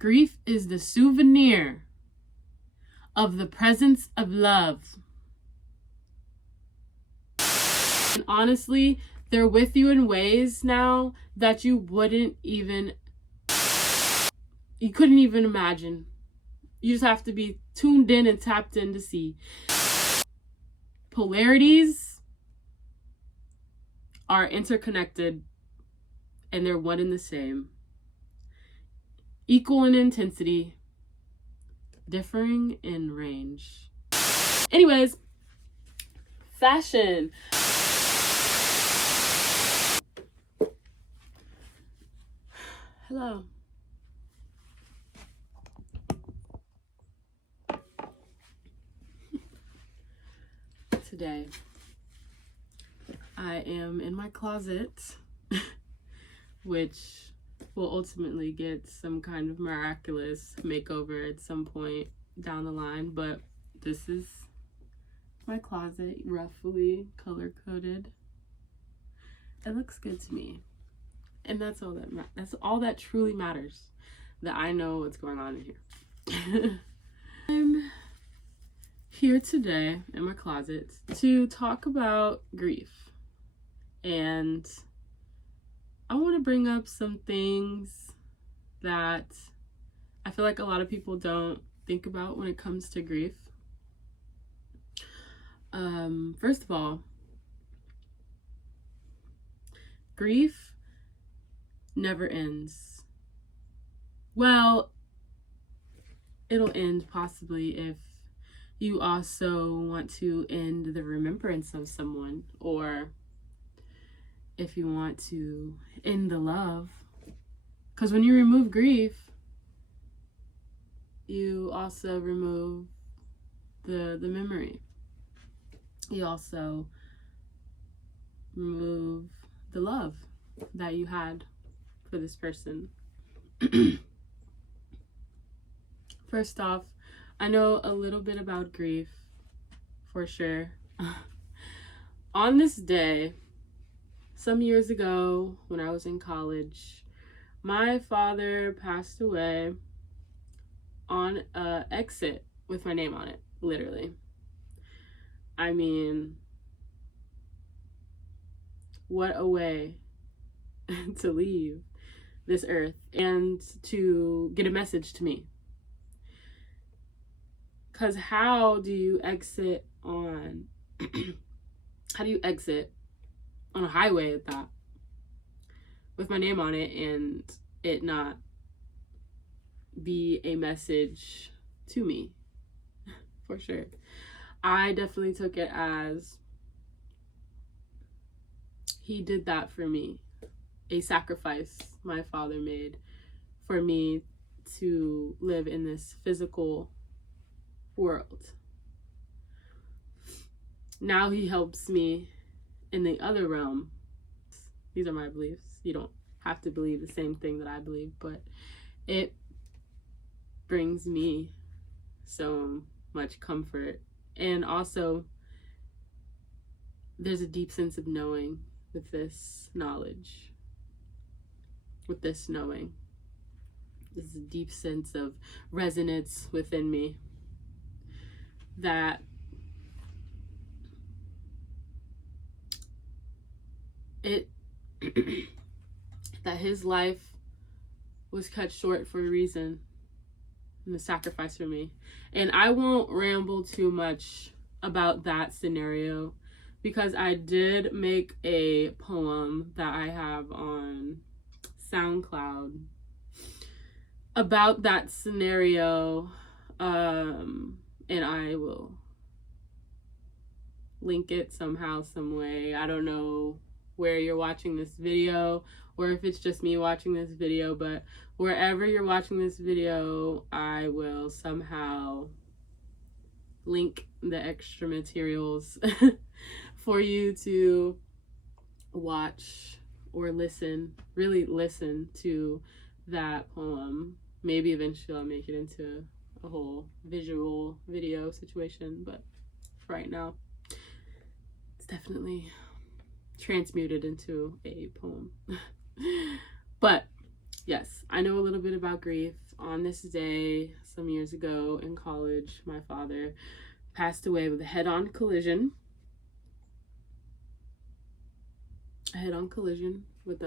Grief is the souvenir of the presence of love. And honestly, they're with you in ways now that you couldn't even imagine. You just have to be tuned in and tapped in to see. Polarities are interconnected and they're one and the same. Equal in intensity, differing in range. Anyways, fashion. Hello. Today, I am in my closet, which will ultimately get some kind of miraculous makeover at some point down the line, but this is my closet, roughly color-coded. It looks good to me, and that's all that truly matters, that I know what's going on in here. I'm here today in my closet to talk about grief, and I want to bring up some things that I feel like a lot of people don't think about when it comes to grief. First of all, grief never ends. Well, it'll end possibly if you also want to end the remembrance of someone, or if you want to end the love. Because when you remove grief, you also remove the memory. You also remove the love that you had for this person. First off, I know a little bit about grief, for sure. On this day, some years ago, when I was in college, my father passed away on an exit with my name on it, literally. I mean, what a way to leave this earth and to get a message to me. Because how do you exit on a highway at that, with my name on it, and it not be a message to me? For sure. I definitely took it as he did that for me. A sacrifice my father made for me to live in this physical world. Now he helps me in the other realm. These are my beliefs. You don't have to believe the same thing that I believe, but it brings me so much comfort. And also, there's a deep sense of knowing with this knowledge, with this knowing. There's a deep sense of resonance within me that that his life was cut short for a reason, and a sacrifice for me. And I won't ramble too much about that scenario, because I did make a poem that I have on SoundCloud about that scenario, and I will link it somehow, some way. I don't know where you're watching this video, or if it's just me watching this video, but wherever you're watching this video, I will somehow link the extra materials for you to watch or listen, really listen to that poem. Maybe eventually I'll make it into a whole visual video situation, but for right now, it's definitely transmuted into a poem. But yes, I know a little bit about grief. on this day some years ago in college, my father passed away with a head-on collision. A head-on collision with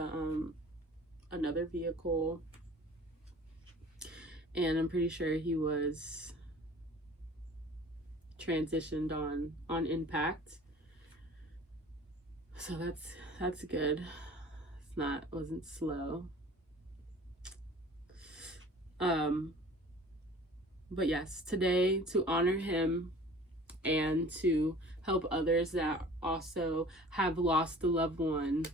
another vehicle, and I'm pretty sure he was transitioned on impact. So that's good. Wasn't slow. But yes, today, to honor him and to help others that also have lost a loved one,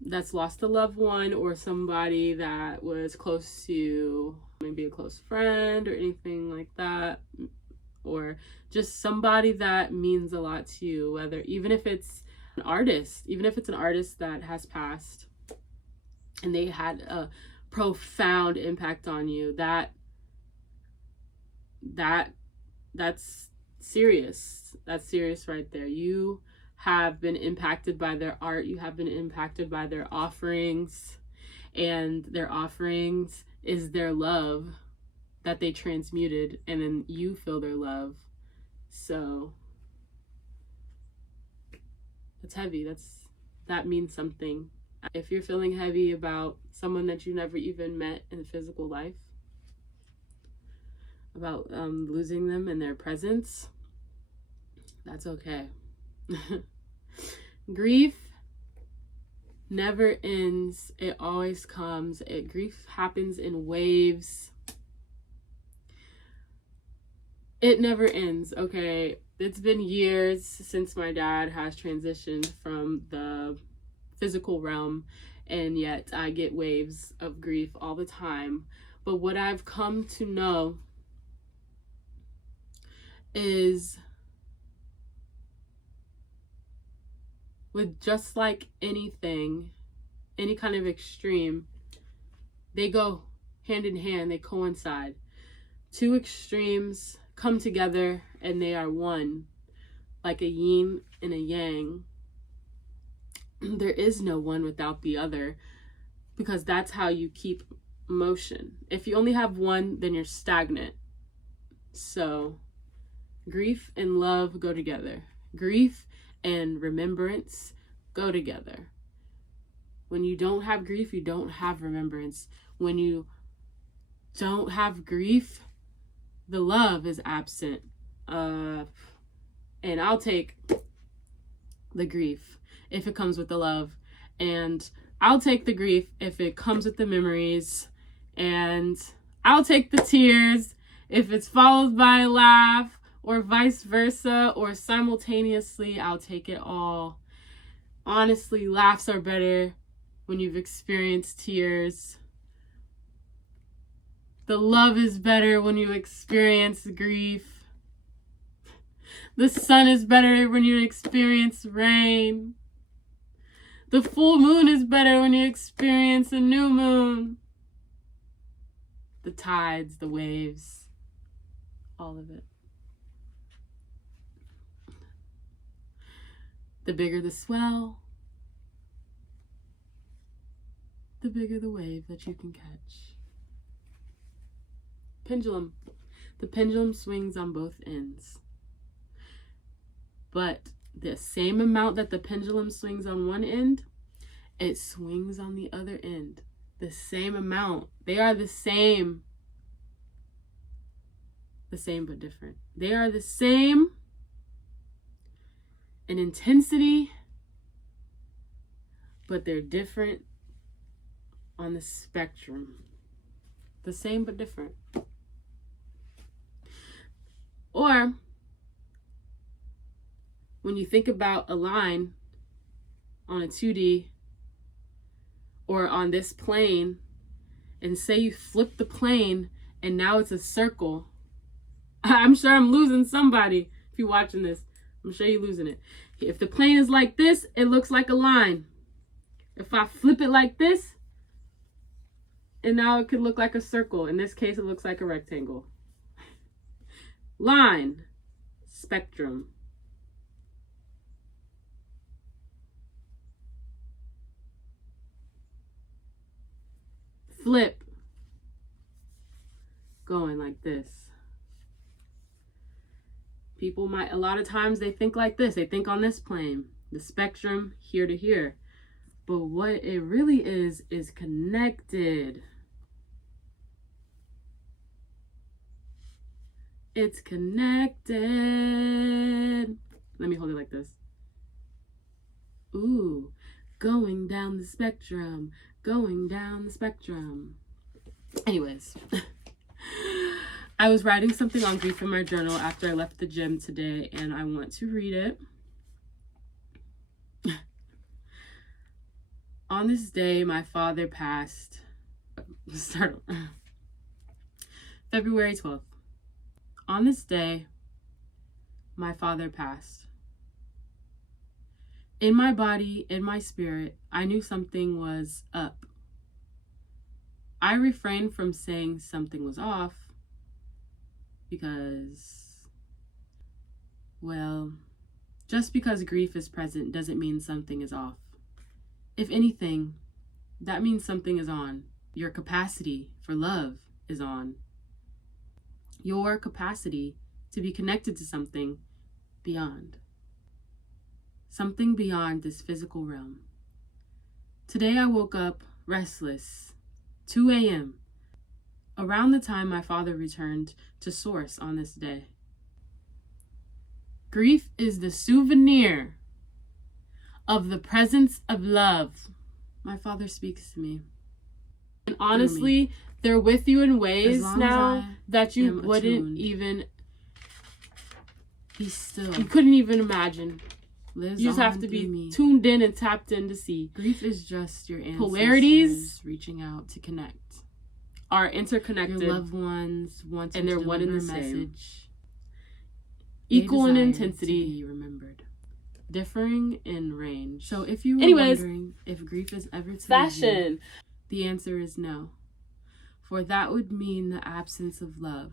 that's lost a loved one, or somebody that was close to, maybe a close friend or anything like that, or just somebody that means a lot to you, whether even if it's an artist that has passed and they had a profound impact on you, that's serious. That's serious right there. You have been impacted by their art. You have been impacted by their offerings, and their offerings is their love that they transmuted, and then you feel their love. So that's heavy. That means something. If you're feeling heavy about someone that you never even met in physical life, about losing them in their presence, that's okay. Grief never ends. It always comes. Grief happens in waves. It never ends, okay? It's been years since my dad has transitioned from the physical realm, and yet I get waves of grief all the time. But what I've come to know is, with just like anything, any kind of extreme, they go hand in hand, they coincide. Two extremes come together and they are one, like a yin and a yang. There is no one without the other, because that's how you keep motion. If you only have one, then you're stagnant. So grief and love go together. Grief and remembrance go together. When you don't have grief, you don't have remembrance. When you don't have grief, the love is absent. And I'll take the grief if it comes with the love, and I'll take the grief if it comes with the memories, and I'll take the tears if it's followed by a laugh, or vice versa, or simultaneously. I'll take it all. Honestly, laughs are better when you've experienced tears. The love is better when you experience grief. The sun is better when you experience rain. The full moon is better when you experience a new moon. The tides, the waves, all of it. The bigger the swell, the bigger the wave that you can catch. Pendulum. The pendulum swings on both ends. But the same amount that the pendulum swings on one end, it swings on the other end. The same amount. They are the same. The same but different. They are the same in intensity, but they're different on the spectrum. The same but different. Or when you think about a line on a 2D or on this plane, and say you flip the plane and now it's a circle. I'm sure I'm losing somebody if you're watching this. I'm sure you're losing it. If the plane is like this, it looks like a line. If I flip it like this, and now it could look like a circle. In this case, it looks like a rectangle. Line, spectrum. Flip, going like this. People might, a lot of times they think like this. They think on this plane, the spectrum here to here. But what it really is connected. It's connected. Let me hold it like this. Ooh, going down the spectrum, going down the spectrum. Anyways, I was writing something on grief in my journal after I left the gym today, and I want to read it. On this day, my father passed. February 12th. On this day, my father passed. In my body, in my spirit, I knew something was up. I refrained from saying something was off because, well, just because grief is present doesn't mean something is off. If anything, that means something is on. Your capacity for love is on. Your capacity to be connected to something beyond. Something beyond this physical realm. Today I woke up restless, 2 a.m., around the time my father returned to Source on this day. Grief is the souvenir of the presence of love. My father speaks to me. And honestly, they're with you in ways now that you wouldn't even be still. You couldn't even imagine. You just have to be tuned in and tapped in to see. Grief is just your ancestors polarities reaching out to connect. Are interconnected. Your loved ones want to and they're one in the message. Equal in intensity. To be remembered. Differing in range. So if you were wondering if grief is ever to fashion, the answer is no. For that would mean the absence of love.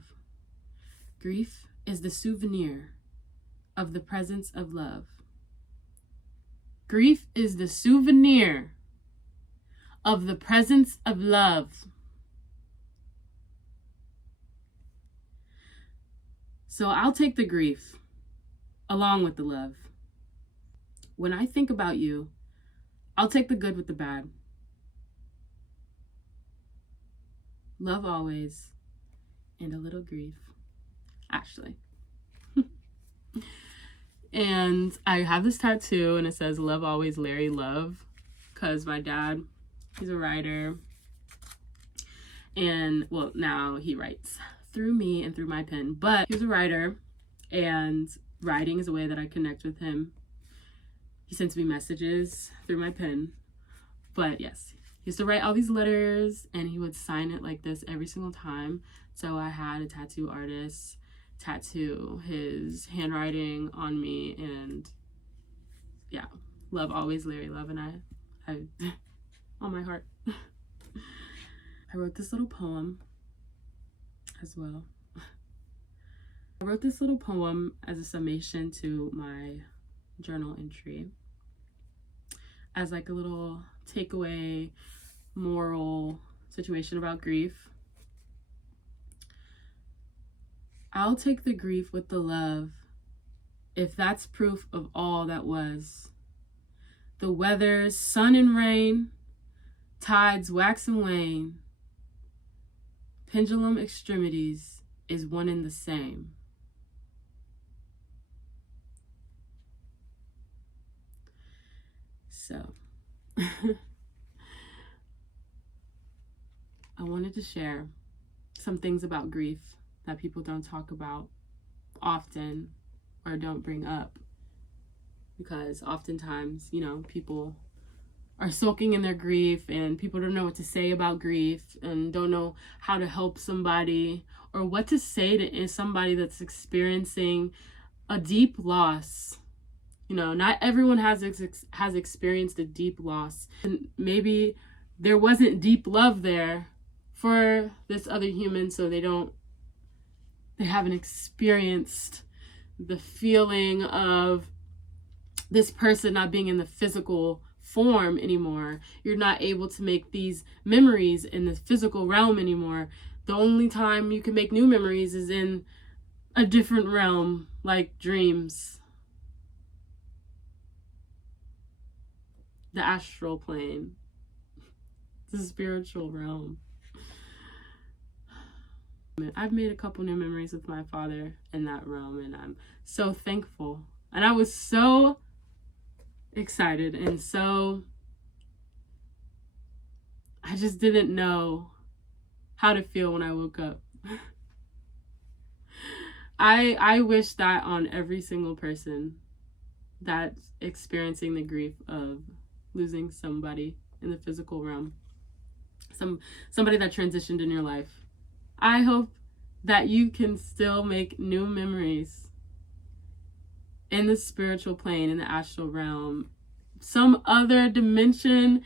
Grief is the souvenir of the presence of love. Grief is the souvenir of the presence of love. So I'll take the grief along with the love. When I think about you, I'll take the good with the bad. Love always, and a little grief. Ashley. And I have this tattoo, and it says, "Love always, Larry, love." Because my dad, he's a writer. And, well, now he writes through me and through my pen. But he was a writer, and writing is a way that I connect with him. He sends me messages through my pen. But, yes, he used to write all these letters, and he would sign it like this every single time. So I had a tattoo artist tattoo his handwriting on me, and yeah, love always, Larry, love. And I on my heart. I wrote this little poem as well. I wrote this little poem as a summation to my journal entry, as like a little takeaway moral situation about grief. I'll take the grief with the love, if that's proof of all that was. The weather's sun and rain, tides wax and wane, pendulum extremities is one and the same. So, I wanted to share some things about grief that people don't talk about often or don't bring up, because oftentimes, you know, people are sulking in their grief, and people don't know what to say about grief and don't know how to help somebody or what to say to somebody that's experiencing a deep loss. You know, not everyone has experienced a deep loss, and maybe there wasn't deep love there for this other human, so they haven't experienced the feeling of this person not being in the physical form anymore. You're not able to make these memories in the physical realm anymore. The only time you can make new memories is in a different realm, like dreams. The astral plane. The spiritual realm. I've made a couple new memories with my father in that realm, and I'm so thankful. And I was so excited, and so I just didn't know how to feel when I woke up. I wish that on every single person that's experiencing the grief of losing somebody in the physical realm, somebody that transitioned in your life. I hope that you can still make new memories in the spiritual plane, in the astral realm, some other dimension,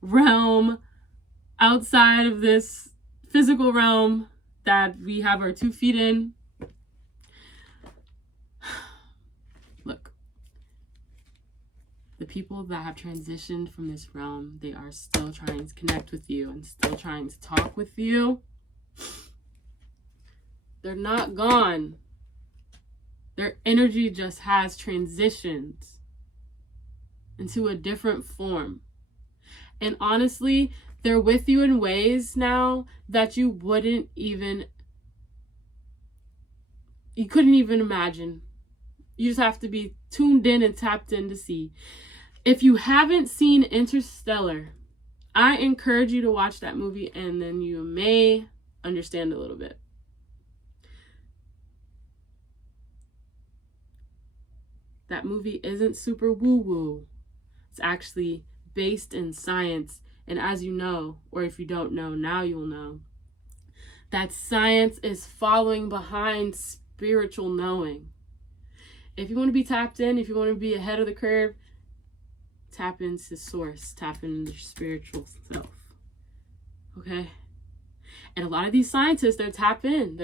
realm outside of this physical realm that we have our 2 feet in. Look, the people that have transitioned from this realm, they are still trying to connect with you and still trying to talk with you. They're not gone. Their energy just has transitioned into a different form. And honestly, they're with you in ways now that you couldn't even imagine. You just have to be tuned in and tapped in to see. If you haven't seen Interstellar, I encourage you to watch that movie, and then you may understand a little bit. That movie isn't super woo-woo. It's actually based in science. And as you know, or if you don't know, now you'll know, that science is following behind spiritual knowing. If you want to be tapped in, if you want to be ahead of the curve, tap into source, tap into your spiritual self. Okay? And a lot of these scientists, they're tapped in.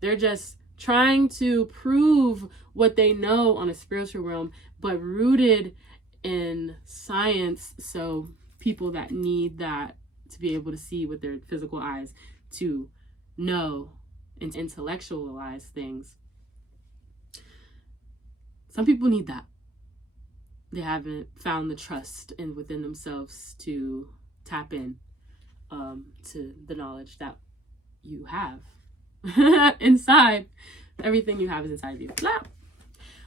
They're just trying to prove what they know on a spiritual realm, but rooted in science. So people that need that to be able to see with their physical eyes, to know and intellectualize things. Some people need that. They haven't found the trust within themselves to tap in to the knowledge that you have inside. Everything you have is inside of you.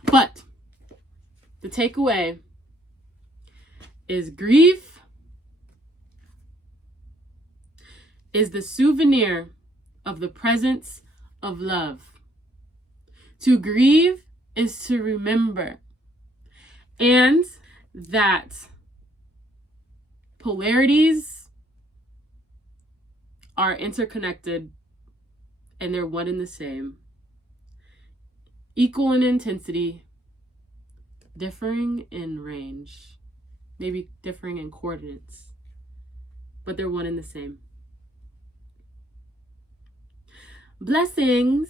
But the takeaway is grief is the souvenir of the presence of love. To grieve is to remember. And that polarities are interconnected and they're one and the same. Equal in intensity, differing in range, maybe differing in coordinates, but they're one and the same. Blessings.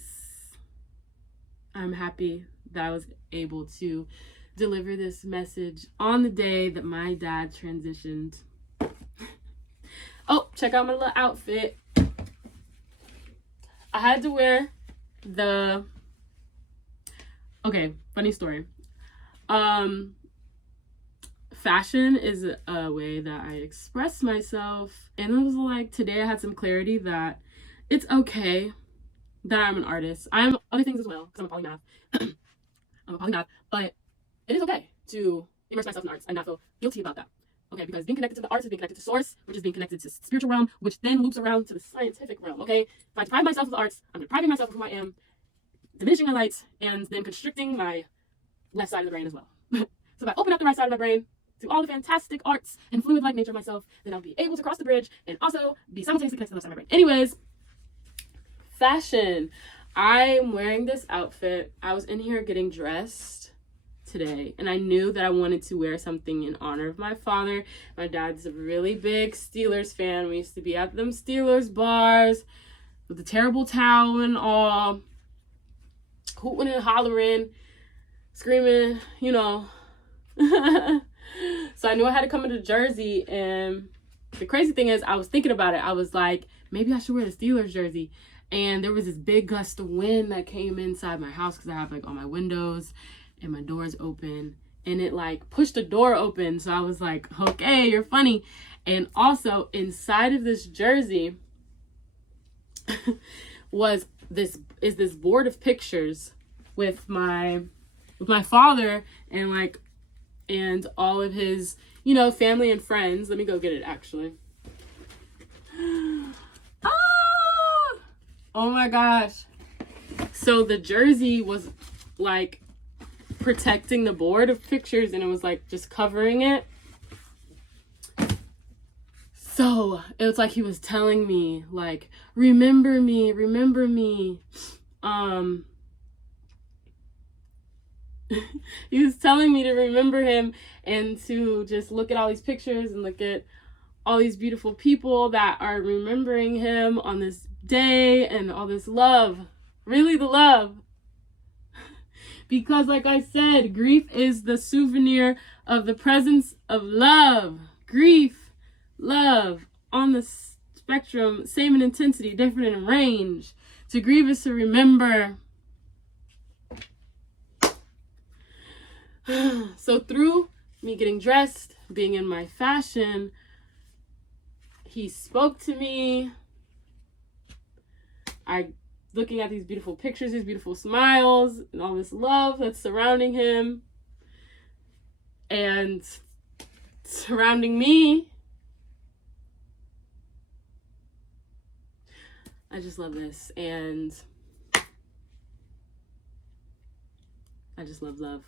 I'm happy that I was able to deliver this message on the day that my dad transitioned. Oh, check out my little outfit. I had to wear the... Okay, funny story. Fashion is a way that I express myself. And it was like, today I had some clarity that it's okay that I'm an artist. I'm other things as well, because I'm a polymath. But it is okay to immerse myself in arts and not feel guilty about that. Okay, because being connected to the arts is being connected to source, which is being connected to spiritual realm, which then loops around to the scientific realm. Okay, if I deprive myself of the arts, I'm depriving myself of who I am, diminishing my light, and then constricting my left side of the brain as well. So if I open up the right side of my brain to all the fantastic arts and fluid-like nature of myself, then I'll be able to cross the bridge and also be simultaneously connected to the left side of my brain. Anyways, fashion. I'm wearing this outfit. I was in here getting dressed today, and I knew that I wanted to wear something in honor of my father. My dad's a really big Steelers fan. We used to be at them Steelers bars with the terrible towel and all, hooting and hollering, screaming, you know. So I knew I had to come into Jersey and the crazy thing is, I was thinking about it. I was like, maybe I should wear the Steelers jersey. And there was this big gust of wind that came inside my house because I have like all my windows and my doors open. And it like pushed the door open. So I was like, okay, you're funny. And also inside of this jersey was this board of pictures with my father and all of his, you know, family and friends. Let me go get it actually. Oh my gosh. So the jersey was like protecting the board of pictures and it was like just covering it. So it was like he was telling me like, remember me, remember me. He was telling me to remember him and to just look at all these pictures and look at all these beautiful people that are remembering him on this day and all this love. Really the love. Because like I said, grief is the souvenir of the presence of love. Grief, love, on the spectrum, same in intensity, different in range. To grieve is to remember. So through me getting dressed, being in my fashion, he spoke to me. Looking at these beautiful pictures, these beautiful smiles, and all this love that's surrounding him and surrounding me. I just love this, and I just love love.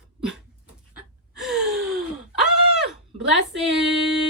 Blessings.